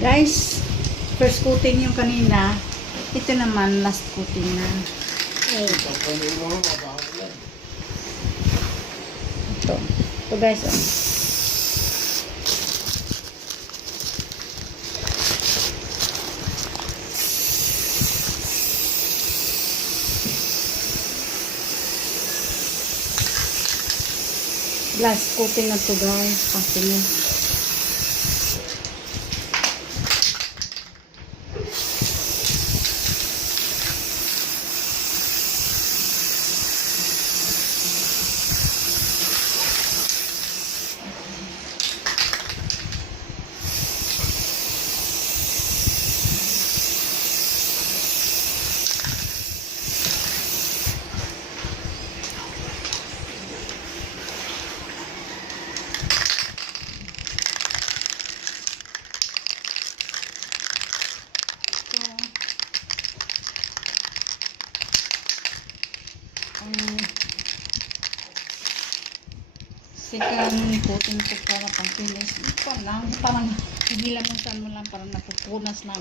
Guys, first coating yung kanina. Ito naman, last coating na. Ito. Ito guys, oh. Last coating na to guys. Finish. Second coating ko para pang finish. Ito lang, parang higilamusan mo lang, parang napupunas na.